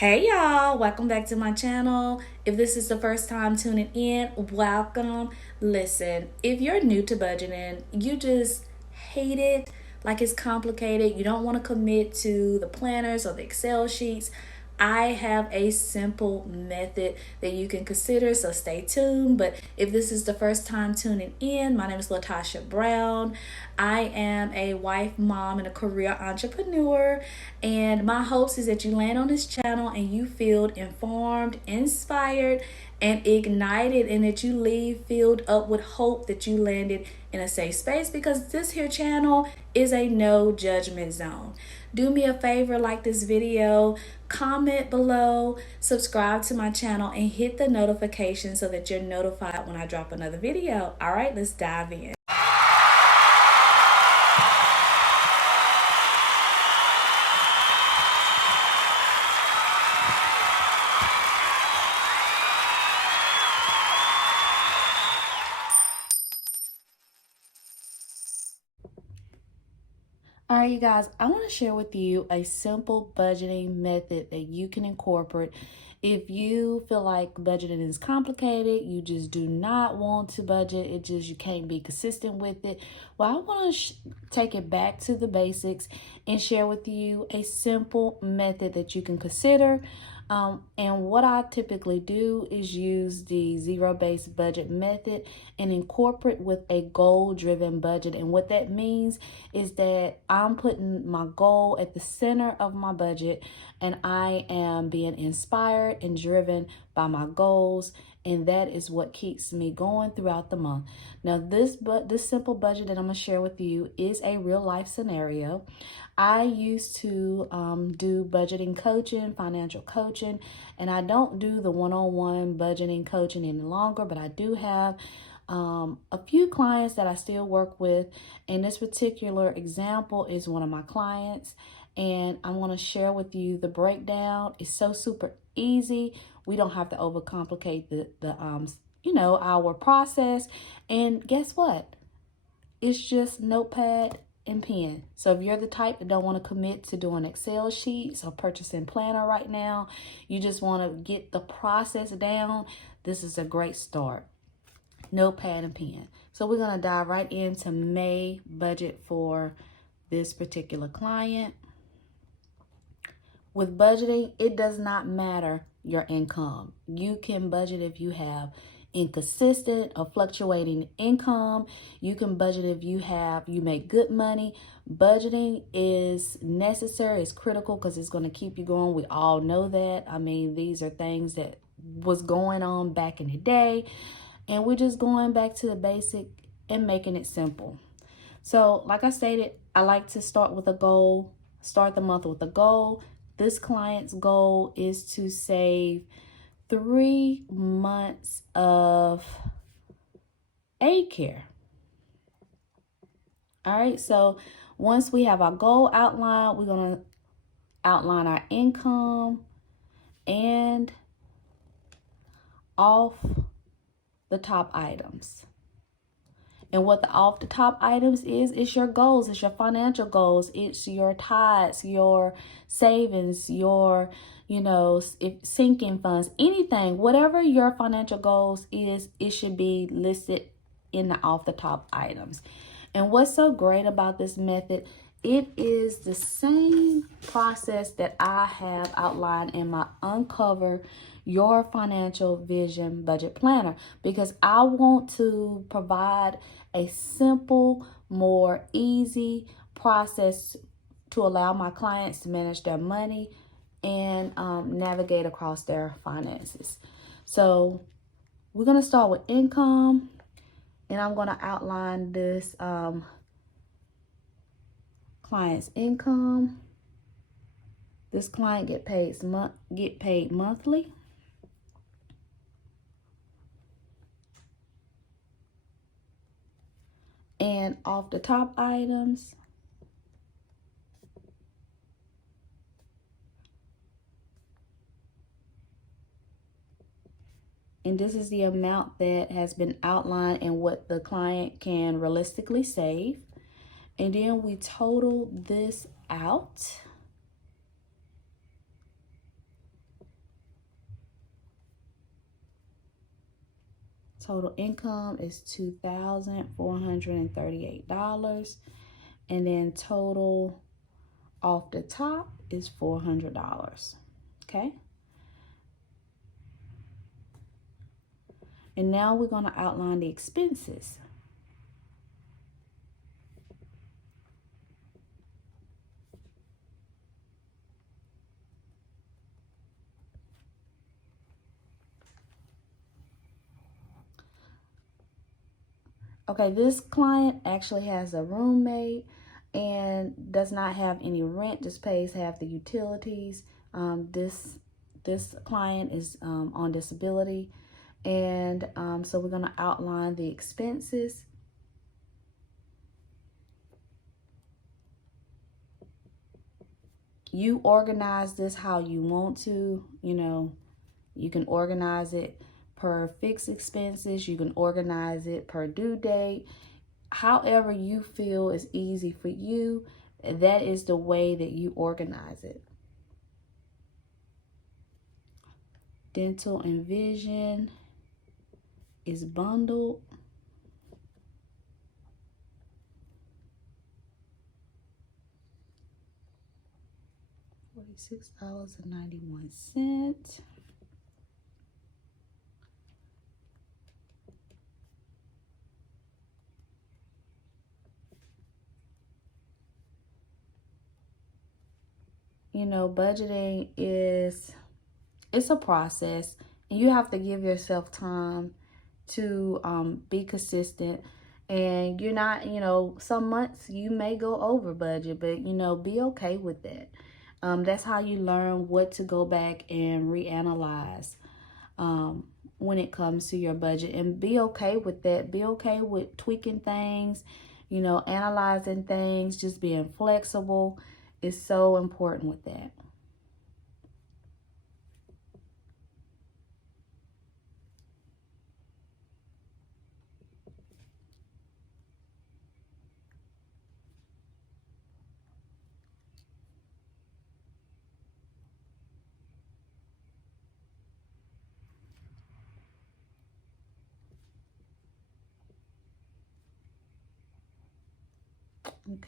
Hey y'all, welcome back to my channel. If this is the first time tuning in, welcome. Listen, if you're new to budgeting, you just hate it, like it's complicated, you don't want to commit to the planners or the Excel sheets, I have a simple method that you can consider, so stay tuned. But if this is the first time tuning in, my name is Latasha Brown. I am a wife, mom, and a career entrepreneur. And my hopes is that you land on this channel and you feel informed, inspired, and ignited, and that you leave filled up with hope that you landed in a safe space, because this here channel is a no judgment zone. Do me a favor, like this video, comment below, subscribe to my channel, and hit the notification so that you're notified when I drop another video. All right, let's dive in. All right, you guys, I want to share with you a simple budgeting method that you can incorporate. If you feel like budgeting is complicated, you just do not want to budget, you can't be consistent with it. Well, I want to take it back to the basics and share with you a simple method that you can consider. And what I typically do is use the zero-based budget method and incorporate with a goal-driven budget. And what that means is that I'm putting my goal at the center of my budget, and I am being inspired and driven by my goals, and that is what keeps me going throughout the month. Now, this simple budget that I'm gonna share with you is a real life scenario. I used to do budgeting coaching, financial coaching, and I don't do the one-on-one budgeting coaching any longer, but I do have a few clients that I still work with. And this particular example is one of my clients, and I'm going to share with you the breakdown. It's so super easy. We don't have to overcomplicate our process. And guess what? It's just notepad and pen. So if you're the type that don't want to commit to doing Excel sheets or purchasing planner right now, you just want to get the process down, this is a great start. Notepad and pen. So we're going to dive right into May budget for this particular client. With budgeting, it does not matter your income. You can budget if you have inconsistent or fluctuating income. You can budget if you make good money. Budgeting is necessary, it's critical, because it's going to keep you going. We all know that. I mean, these are things that was going on back in the day, and we're just going back to the basic and making it simple. So like I stated, I like to start with a goal, start the month with a goal. This client's goal is to save 3 months of aid care. All right, so once we have our goal outlined, we're going to outline our income and off the top items. And what the off the top items is, it's your goals, it's your financial goals, it's your tithes, your savings, your, sinking funds, anything, whatever your financial goals is, it should be listed in the off the top items. And what's so great about this method, it is the same process that I have outlined in my Uncover Your Financial Vision Budget Planner, because I want to provide a simple, more easy process to allow my clients to manage their money and navigate across their finances. So we're going to start with income, and I'm going to outline this client's income. This client get paid monthly. And off the top items, and this is the amount that has been outlined and what the client can realistically save. And then we total this out. Total income is $2,438. And then total off the top is $400. Okay. And now we're going to outline the expenses. Okay, this client actually has a roommate and does not have any rent, just pays half the utilities. This client is on disability, and so we're going to outline the expenses. You organize this how you want to, you can organize it per fixed expenses. You can organize it per due date. However you feel is easy for you, that is the way that you organize it. Dental and vision is bundled. $46.91. Budgeting it's a process, and you have to give yourself time to be consistent. And you're not, some months you may go over budget, but be okay with that. That's how you learn what to go back and reanalyze when it comes to your budget, and be okay with that. Be okay with tweaking things, analyzing things, just being flexible is so important with that.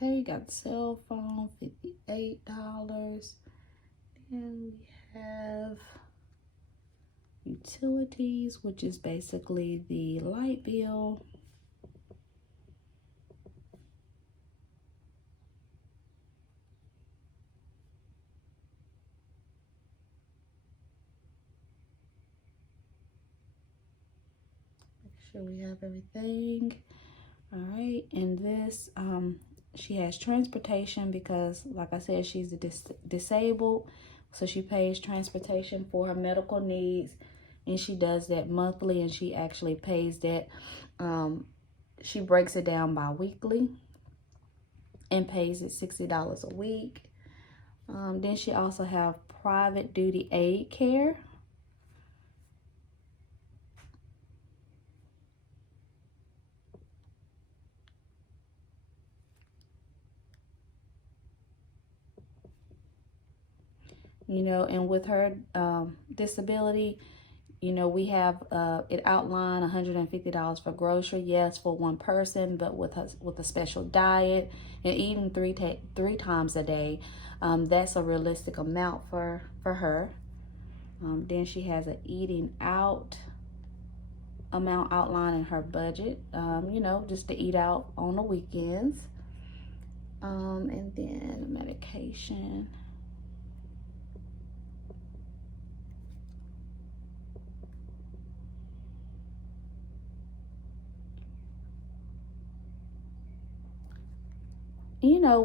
Okay, got cell phone, $58. And we have utilities, which is basically the light bill. Make sure we have everything. All right, and this, she has transportation because, like I said, she's disabled. So she pays transportation for her medical needs, and she does that monthly, and she actually pays that. She breaks it down bi-weekly and pays it $60 a week. Then she also have private duty aid care. And with her disability, we have it outlined $150 for grocery, yes, for one person, but with a special diet and eating three times a day, that's a realistic amount for her. Then she has an eating out amount outlined in her budget, just to eat out on the weekends. And then medication.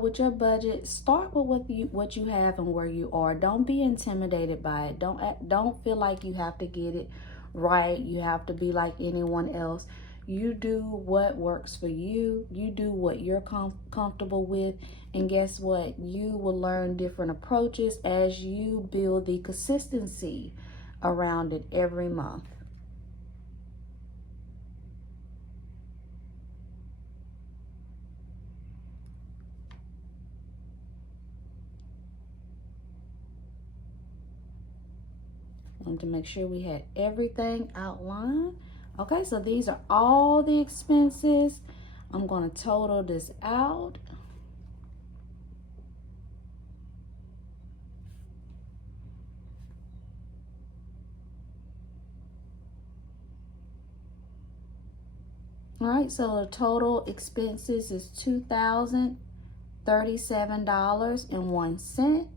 With your budget, start with what you have and where you are. Don't be intimidated by it. Don't feel like you have to get it right. You have to be like anyone else. You do what works for you. You do what you're comfortable with. And guess what? You will learn different approaches as you build the consistency around it every month. To make sure we had everything outlined. Okay, so these are all the expenses. I'm going to total this out. All right, so the total expenses is $2,037.01.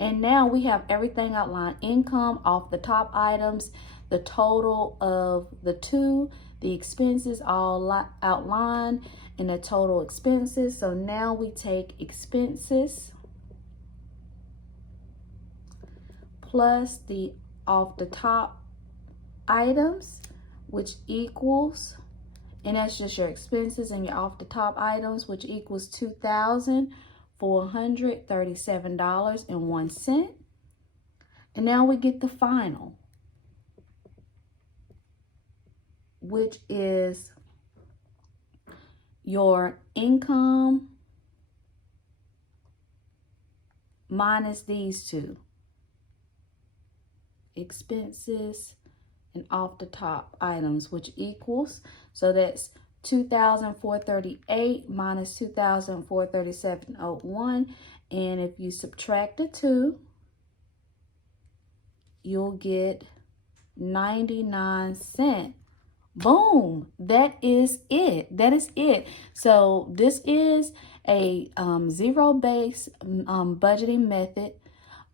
And now we have everything outlined. Income off the top items, the total of the expenses all outlined in the total expenses. So now we take expenses plus the off the top items, which equals, and that's just your expenses and your off the top items, which equals $2,437.01. And now we get the final, which is your income minus these two, expenses and off the top items, which equals, so that's 2,438 minus 2,437.01. And if you subtract the two, you'll get 99 cents. Boom, that is it. That is it. So this is a zero-based budgeting method,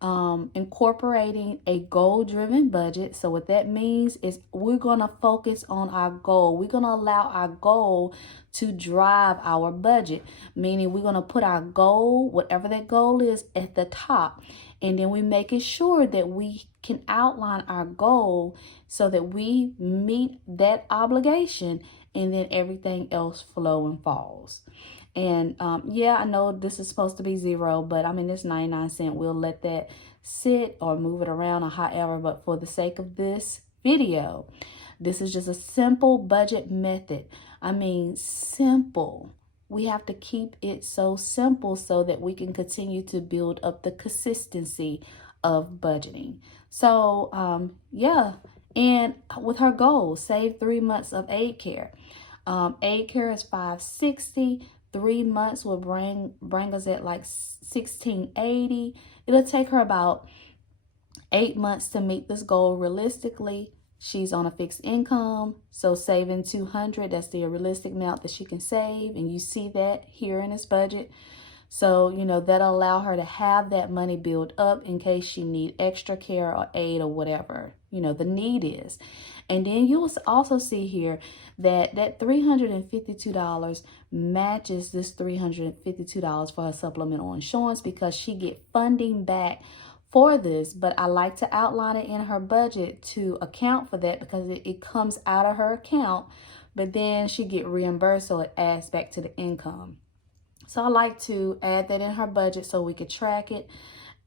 incorporating a goal-driven budget. So what that means is we're going to focus on our goal. We're going to allow our goal to drive our budget, meaning we're going to put our goal, whatever that goal is, at the top. And then we making sure that we can outline our goal so that we meet that obligation, and then everything else flow and falls. And yeah, I know this is supposed to be zero, but I mean, it's 99 cents. We'll let that sit or move it around or however, but for the sake of this video, this is just a simple budget method. I mean, simple. We have to keep it so simple so that we can continue to build up the consistency of budgeting. So yeah, and with her goal, save 3 months of aid care. Aid care is $560. 3 months will bring us at like $1,680. It'll take her about 8 months to meet this goal realistically. She's on a fixed income, so saving $200, that's the realistic amount that she can save, and you see that here in this budget. So, you know, that'll allow her to have that money build up in case she need extra care or aid or whatever, you know, the need is. And then you will also see here that that $352 matches this $352 for her supplemental insurance, because she get funding back for this. But I like to outline it in her budget to account for that, because it comes out of her account, but then she get reimbursed, so it adds back to the income. So I like to add that in her budget so we could track it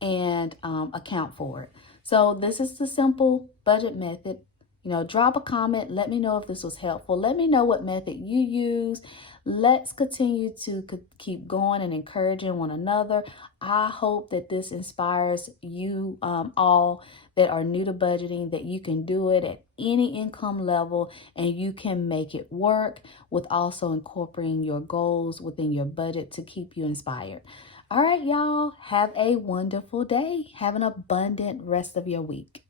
and account for it. So this is the simple budget method. You know, drop a comment. Let me know if this was helpful. Let me know what method you use. Let's continue to keep going and encouraging one another. I hope that this inspires you all that are new to budgeting, that you can do it at any income level and you can make it work, with also incorporating your goals within your budget to keep you inspired. All right, y'all, have a wonderful day. Have an abundant rest of your week.